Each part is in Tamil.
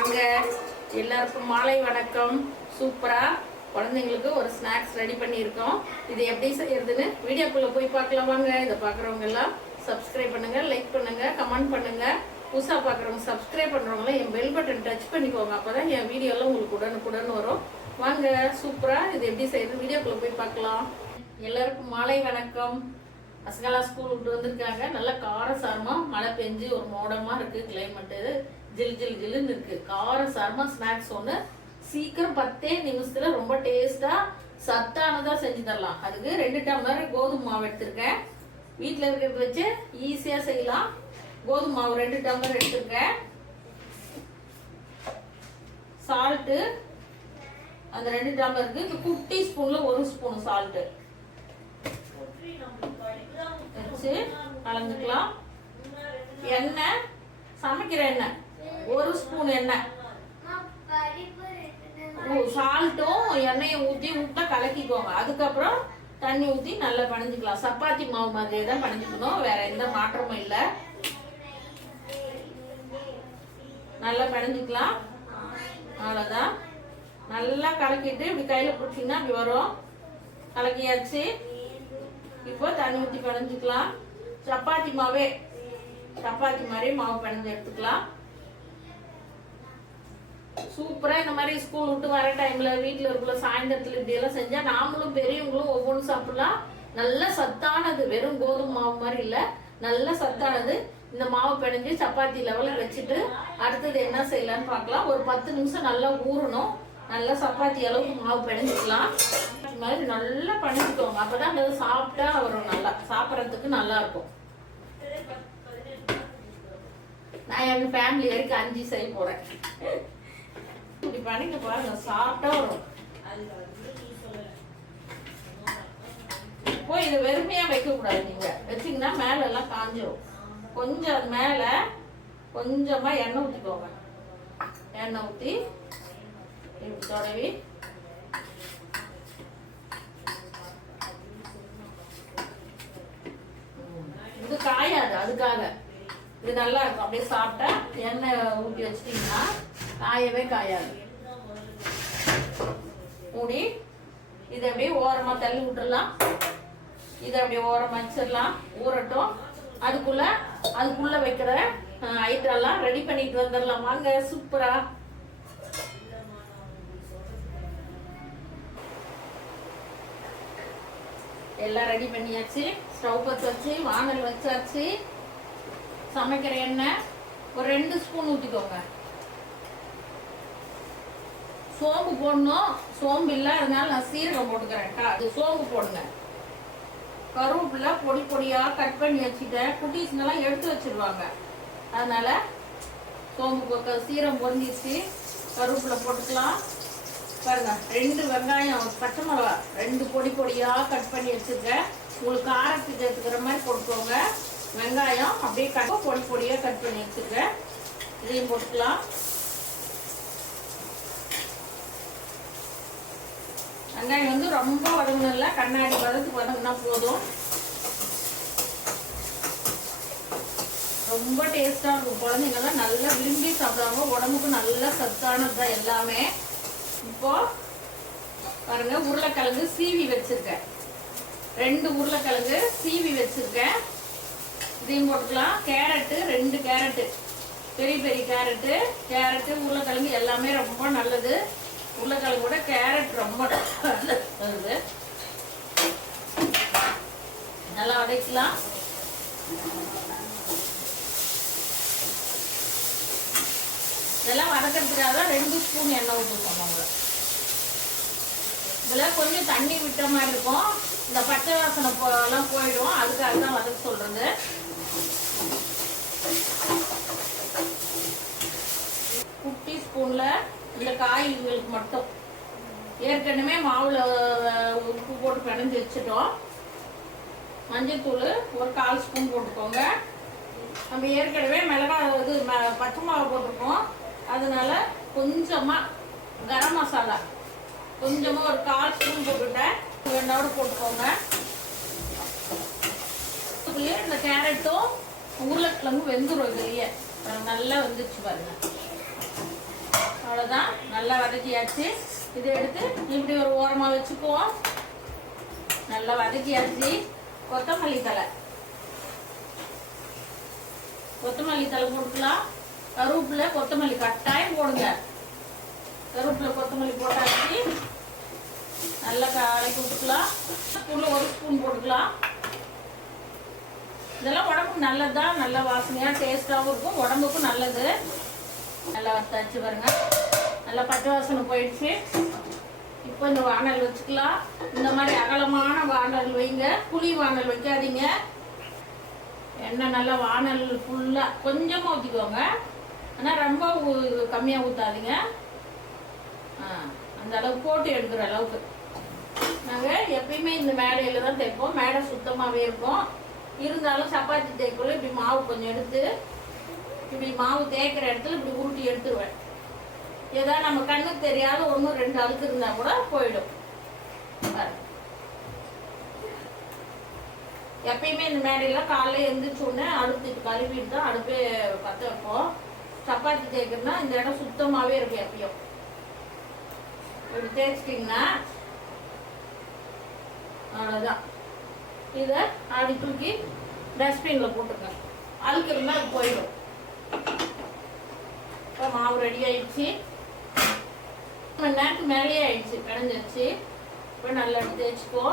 வாங்க. எல்லாருக்கும் மாலை வணக்கம். சூப்பரா. குழந்தைங்களுக்கு ஒரு ஸ்நாக்ஸ் ரெடி பண்ணியிருக்கோம். இது எப்படி செய்யறதுன்னு வீடியோக்குள்ள போய் பார்க்கலாம் வாங்க. இதை பார்க்குறவங்க எல்லாம் சப்ஸ்கிரைப் பண்ணுங்க லைக் பண்ணுங்க கமெண்ட் பண்ணுங்க. புதுசா பார்க்குறவங்க சப்ஸ்கிரைப் பண்றவங்க என் பெல் பட்டன் டச் பண்ணிக்கோங்க. அப்பதான் என் வீடியோலாம் உங்களுக்கு உடனுக்குடன் வரும். வாங்க சூப்பரா. இது எப்படி செய்யறது வீடியோக்குள்ள போய் பார்க்கலாம். எல்லாருக்கும் மாலை வணக்கம். பசங்களா ஸ்கூல் விட்டு வந்திருக்காங்க. நல்ல காரசாரமா மழை பெஞ்சு ஒரு மோடமா இருக்கு கிளைமேட்டு ஜில் ஜில் ஜில்லுன்னு இருக்கு. காரசாரமா ஸ்நாக்ஸ் ஒன்று சீக்கிரம் பத்தே நிமிஷத்துல ரொம்ப டேஸ்டா சத்தானதா செஞ்சு தரலாம். அதுக்கு ரெண்டு டம்ளர் கோதுமை மாவு எடுத்திருக்கேன். வீட்டில் இருக்கிறத வச்சு ஈஸியா செய்யலாம். கோதுமை மாவு ரெண்டு டம்ளர் எடுத்திருக்கேன். சால்ட்டு அந்த ரெண்டு டம்ளருக்கு இந்த குட்டி ஸ்பூன்ல ஒரு ஸ்பூன் சால்ட்டு வச்சு கலந்துக்கலாம். எண்ணெய் சமைக்கிற எண்ணெய். ஒரு ஸ்பூன் எண்ணெய். சால்ட்டும் எண்ணெயை ஊற்றி விட்டா கலக்கிக்கோங்க. அதுக்கப்புறம் தண்ணி ஊற்றி நல்லா பணிஞ்சுக்கலாம். சப்பாத்தி மாவு மாதிரியே தான் பணிஞ்சுக்கணும். வேற எந்த மாற்றமும் இல்லை. நல்லா பணிஞ்சுக்கலாம். அவ்வளோதான் நல்லா கலக்கிட்டு இப்படி கையில் பிடிச்சிங்கன்னா இப்படி வரும். கலக்கியாச்சு. இப்போ தண்ணி ஊற்றி பணிஞ்சுக்கலாம். சப்பாத்தி மாவே. சப்பாத்தி மாதிரி மாவு பிணைஞ்சு எடுத்துக்கலாம். சூப்பரா இந்த மாதிரி ஸ்கூல் விட்டு வர டைம்ல வீட்ல இருக்குள்ள சாயந்தரத்துல இப்படி எல்லாம் செஞ்சா நாமளும் பெரியவங்களும் ஒவ்வொன்றும் சாப்பிடலாம். நல்ல சத்தானது வெறும் கோதுமை மாவு மாதிரி இல்ல. நல்ல சத்தானது. இந்த மாவு பிணைஞ்சு சப்பாத்தி லெவல வச்சுட்டு அடுத்தது என்ன செய்யலாம்னு பார்க்கலாம். ஒரு பத்து நிமிஷம் நல்லா ஊறணும். நல்லா சப்பாத்தி அளவுக்கு மாவு பிணைஞ்சிக்கலாம். இது மாதிரி நல்லா பண்ணிக்கோங்க. அப்பதான் அது சாப்பிட்டா வரும் நல்லா சாப்பிட்றதுக்கு நல்லா இருக்கும். நான் எங்க ஃபேமிலி வரைக்கும் அஞ்சு செய்ய போறேன். இப்படி பண்ணிங்க பாருங்க சாப்பிட்டா வரும். போய் இதை வெறுமையா வைக்க கூடாது நீங்க. வச்சீங்கன்னா மேல எல்லாம் காஞ்சிரும். கொஞ்சம் அது மேல கொஞ்சமா எண்ணெய் ஊத்திக்கோங்க. எண்ணெய் ஊத்தி இப்படி தொடவி. இது காயாது அதுக்காக. இது நல்லா இருக்கும். அப்படியே சாப்பிட்டா எண்ணெய் ஊற்றி வச்சிட்டிங்கன்னா காயவே காயாது. மூடி இதை அப்படியே ஓரமாக தள்ளி விட்டுறலாம். இதை அப்படியே ஓரமாக வச்சிடலாம். ஊறட்டும். அதுக்குள்ள அதுக்குள்ள வைக்கிற ஐட்டம் ரெடி பண்ணிட்டு வந்துடலாம். வாங்க சூப்பரா எல்லாம் ரெடி பண்ணியாச்சு. ஸ்டவ் பற்ற வச்சு வானல் வச்சாச்சு. சமைக்கிற எண்ணெய் ஒரு ரெண்டு ஸ்பூன் ஊற்றிக்கோங்க சோம்பு போடணும். சோம்பு இல்லை அதனால நான் சீரகம் போட்டுக்கிறேன் க- சோம்பு போடுங்க. கருவேப்பிலை பொடி பொடியாக கட் பண்ணி வச்சுட்டேன் குட்டீஸ்ங்கெல்லாம் எடுத்து வச்சிருவாங்க. அதனால சோம்பு சீரம் சீரகம் பொரிஞ்சிச்சு கருவேப்பிலை போட்டுக்கலாம். பாருங்க ரெண்டு வெங்காயம் பச்சை மிளகா ரெண்டு பொடி பொடியாக கட் பண்ணி வச்சிருக்கேன். உங்களுக்கு காரத்துக்கு ஏற்றுக்கிற மாதிரி போட்டுக்கோங்க. வெங்காயம் அப்படியே கட் பொடி பொடியாக கட் பண்ணி வச்சிருக்கேன். இதையும் போட்டுக்கலாம். வெங்காயம் வந்து ரொம்ப வதங்கணும் இல்லை. கண்ணாடி வதத்துக்கு வதங்கினா போதும். ரொம்ப டேஸ்ட்டாக இருக்கும். குழந்தைங்கலாம் நல்லா விரும்பி சாப்பிடுவாங்க. உடம்புக்கு நல்ல சத்தானது தான் எல்லாமே. இப்போ பாருங்க உருளைக்கிழங்கு சீவி வச்சிருக்கேன். ரெண்டு உருளைக்கிழங்கு சீவி வச்சிருக்கேன். இதையும் போட்டுக்கலாம். கேரட்டு ரெண்டு கேரட்டு. பெரிய பெரிய கேரட்டு கேரட்டு உருளைக்கிழங்கு எல்லாமே ரொம்ப நல்லது. உருளைக்கிழங்கோட கேரட் ரொம்ப வருது. நல்லா வதக்கலாம் இதெல்லாம் வதக்கிறதுக்காக தான் ரெண்டு ஸ்பூன் எண்ணெய் ஊற்ற சொன்னாங்க இதில் கொஞ்சம் தண்ணி விட்ட மாதிரி இருக்கும். இந்த பச்சை வாசனை போ எல்லாம் போயிடும். அதுக்காக தான் வதக்க சொல்றது. குட்டி ஸ்பூனில் இந்த இவங்களுக்கு மட்டும். ஏற்கனவே மாவில் உப்பு போட்டு பிணைஞ்சு வச்சுட்டோம். மஞ்சத்தூள் ஒரு கால் ஸ்பூன் போட்டுக்கோங்க. நம்ம ஏற்கனவே மிளகாய் இது ம- பச்சை மாவு போட்டிருக்கோம். அதனால கொஞ்சமாக கரம் மசாலா. கொஞ்சமாக ஒரு கால் ஸ்பூன் போட்டுட்டேன். வேணாவோட போட்டுக்கோங்க. இந்த கேரட்டும் உருளைக்கிழங்கும் வெந்துரும் வெளியே நல்லா வந்துச்சு பாருங்க. அவ்வளோதான் நல்லா வதக்கியாச்சு. இதை எடுத்து இப்படி ஒரு ஓரமாக வச்சுக்குவோம். நல்லா வதக்கியாச்சு. கொத்தமல்லி தலை கொத்தமல்லி தலை போட்டுக்கலாம். கருவேப்பில கொத்தமல்லி கட்டாயம் போடுங்க. கருவேப்பில கொத்தமல்லி போட்டாச்சு. நல்லா கலக்கி விட்டுக்கலாம். ஸ்பூனில் ஒரு ஸ்பூன் போட்டுக்கலாம். இதெல்லாம் உடம்புக்கு நல்லது தான் நல்ல வாசனையாக டேஸ்ட்டாகவும் இருக்கும். உடம்புக்கும் நல்லது. நல்லா வத்தாச்சு பாருங்க. நல்லா பச்சை வாசனை போயிடுச்சு. இப்போ இந்த வானல் வச்சுக்கலாம். இந்த மாதிரி அகலமான வானல் வைங்க. புளி வானல் வைக்காதீங்க. எண்ணெய் நல்லா வானல் ஃபுல்லாக கொஞ்சமாக ஊற்றிக்கோங்க ஆனால் ரொம்ப கம்மியாக ஊற்றாதீங்க ஆ அந்த அளவுக்கு போட்டு எடுக்கிற அளவுக்கு. நாங்கள் எப்பயுமே இந்த மேடையில் தான் தைப்போம். மேடை சுத்தமாகவே இருக்கும். இருந்தாலும் சப்பாத்தி தேய்க்குள்ள இப்படி மாவு கொஞ்சம் எடுத்து இப்படி மாவு தேய்க்கிற இடத்துல இப்படி உருட்டி எடுத்துருவேன். ஏதாவது நம்ம கண்ணுக்கு தெரியாத ஒன்று ரெண்டு அழுக்கு இருந்தால் கூட போயிடும். எப்பயுமே இந்த மேடையெல்லாம் காலைல எழுந்திரிச்ச உடனே அடுப்பு கழுவிட்டு தான் அடுப்பே பற்ற வைப்போம். சப்பாத்தி தேய்க்கிறதுனா இந்த இடம் சுத்தமாகவே இருக்கும் எப்பயும். இப்படி தேய்ச்சிட்டிங்கன்னா அவ்வளோதான் இதை அடி தூக்கி டஸ்ட்பினில் போட்டுருங்க. அழுக்கிறதுனா அது போயிடும். இப்போ மாவு ரெடி ஆயிடுச்சு. மணி நேரத்துக்கு மேலேயே ஆயிடுச்சு கடைஞ்சிருச்சு இப்போ நல்லா எடுத்து தேய்ச்சிக்கோ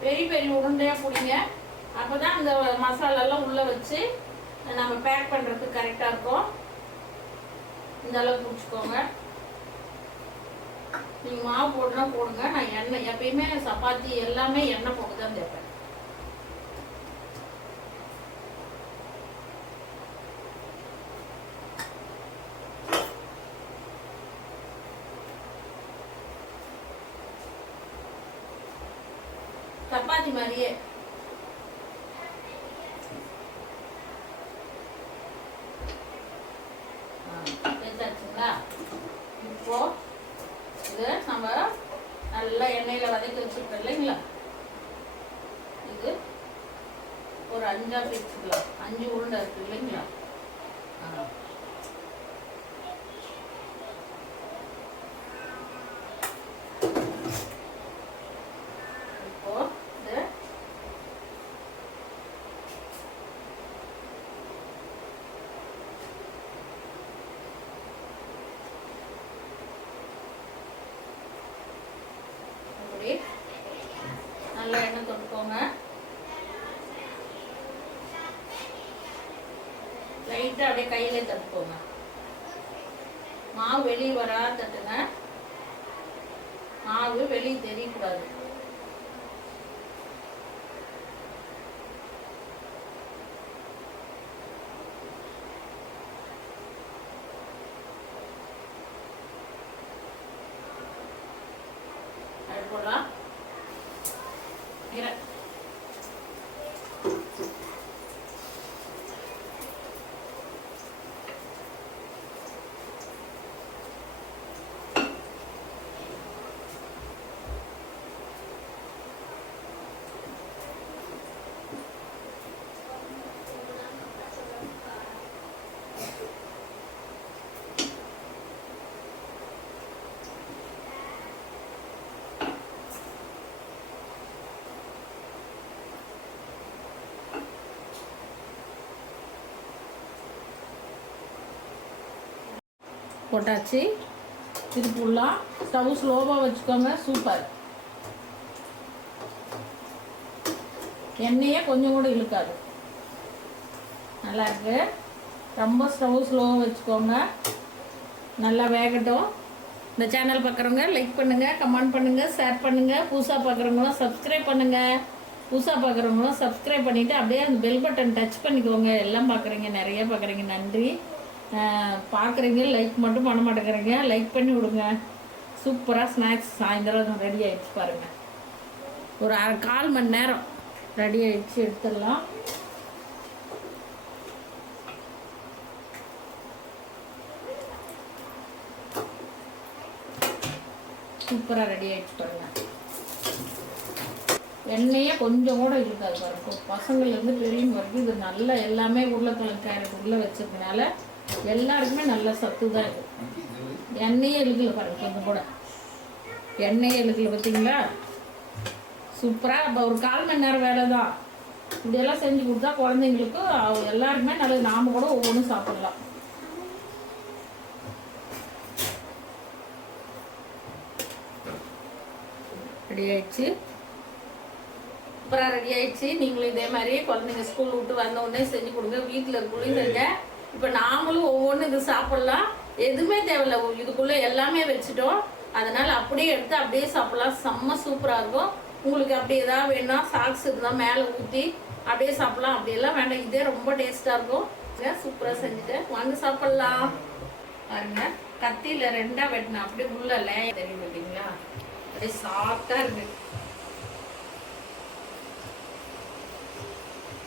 பெரிய பெரிய உருண்டையாக பிடிங்க. அப்போ தான் அந்த மசாலாலாம் உள்ளே வச்சு நம்ம பேக் பண்ணுறதுக்கு கரெக்டாக இருக்கும். இந்த அளவு பிடிச்சிக்கோங்க. நீங்கள் மாவு போடுனா போடுங்க. நான் எண்ணெய் எப்பயுமே சப்பாத்தி எல்லாமே எண்ணெய் போட்டு தான் தேப்பேன் சப்பாத்தி மாதிரியே இப்போ இது நம்ம நல்லா எண்ணெயில் வதக்கி வச்சுருக்கோம் இல்லைங்களா இது ஒரு அஞ்சா பிரிச்சுக்கலாம் அஞ்சு உருண்டை இருக்கு இல்லைங்களா ஆ. இப்போ இது இப்படி நல்லா எண்ணெய் தொட்டுக்கோங்க லைட்டாக அப்படியே கையிலே தட்டுக்கோங்க. மாவு வெளியே வரா தட்டுங்க. மாவு வெளியே தெரியக்கூடாது. அது போடலாம் போட்டாச்சு. இது ஃபுல்லாக ஸ்டவ் ஸ்லோவாக வச்சுக்கோங்க. சூப்பர். எண்ணெயே கொஞ்சம் கூட இழுக்காது. நல்லாயிருக்கு ரொம்ப ஸ்டவ் ஸ்லோவாக வச்சுக்கோங்க. நல்லா வேகட்டும். இந்த சேனல் பார்க்குறவங்க லைக் பண்ணுங்கள் கமெண்ட் பண்ணுங்கள் ஷேர் பண்ணுங்கள் புதுசாக பார்க்குறவங்களும் சப்ஸ்கிரைப் பண்ணுங்கள் புதுசாக பார்க்குறவங்களும் சப்ஸ்கிரைப் பண்ணிவிட்டு அப்படியே அந்த பெல் பட்டன் டச் பண்ணிக்கோங்க. எல்லாம் பார்க்குறீங்க நிறைய பார்க்குறீங்க நன்றி. பார்க்குறீங்க லைக் மட்டும் பண்ண மாட்டேங்கிறீங்க. லைக் பண்ணி விடுங்க. சூப்பராக ஸ்நாக்ஸ் சாயந்தரம் ரெடி ஆகிடுச்சு பாருங்கள் ஒரு அரை கால் மணி நேரம் ரெடி ஆகிடுச்சு எடுத்துடலாம். சூப்பராக ரெடி ஆகிடுச்சு பாருங்கள் எண்ணெயே கொஞ்சம் கூட இருக்காது பாருங்க. பசங்கள்லேருந்து பெரியவங்க வரைக்கும் இது நல்ல எல்லாமே உருளைக்கிழங்கு கேரட் உள்ளே வச்சதுனால எல்லாருக்குமே நல்ல சத்து தான் இது. எண்ணெயே இழுக்கல பாருங்க கொஞ்சம் கூட. எண்ணெயே இழுக்கல பார்த்தீங்களா சூப்பராக இப்போ ஒரு கால் மணி நேரம் வேலை தான் இதெல்லாம் செஞ்சு கொடுத்தா குழந்தைங்களுக்கு எல்லாருக்குமே நல்லது. நாம கூட ஒவ்வொன்றும் சாப்பிடலாம். ரெடி ஆயிடுச்சு? சூப்பராக ரெடி ஆயிடுச்சு. நீங்களும் இதே மாதிரி குழந்தைங்க ஸ்கூல் விட்டு வந்த உடனே செஞ்சு கொடுங்க. வீட்டில் இருக்கக்குள்ளேயும் செய்யுங்க இப்போ நாமளும் ஒவ்வொன்றும் இது சாப்பிடலாம். எதுவுமே தேவையில்ல. இதுக்குள்ளே எல்லாமே வச்சுட்டோம். அதனால் அப்படியே எடுத்து அப்படியே சாப்பிடலாம். செம்ம சூப்பராக இருக்கும். உங்களுக்கு அப்படி எதாவது வேணும்னா சாக்ஸ் இருந்தால் மேலே ஊற்றி அப்படியே சாப்பிடலாம். அப்படியெல்லாம் வேண்டாம். இதே ரொம்ப டேஸ்ட்டாக இருக்கும். சூப்பராக செஞ்சுட்டு வாங்க சாப்பிடலாம். பாருங்க. கத்தியில் ரெண்டாக வெட்டினேன். அப்படியே உள்ள லேய தெரியும் பார்த்தீங்களா அப்படியே சாஃப்டாக இருக்கு.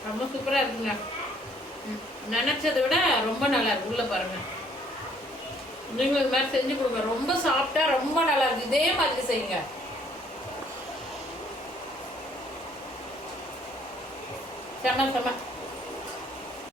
ரொம்ப சூப்பராக இருக்குங்க. நினைச்சதை விட ரொம்ப நல்லா இருக்கு. உள்ள பாருங்க. நீங்களும் இது மாதிரி செஞ்சு கொடுங்க. ரொம்ப சாப்பிட்டா ரொம்ப நல்லா இருக்கு. இதே மாதிரி செய்யுங்க. செம செம.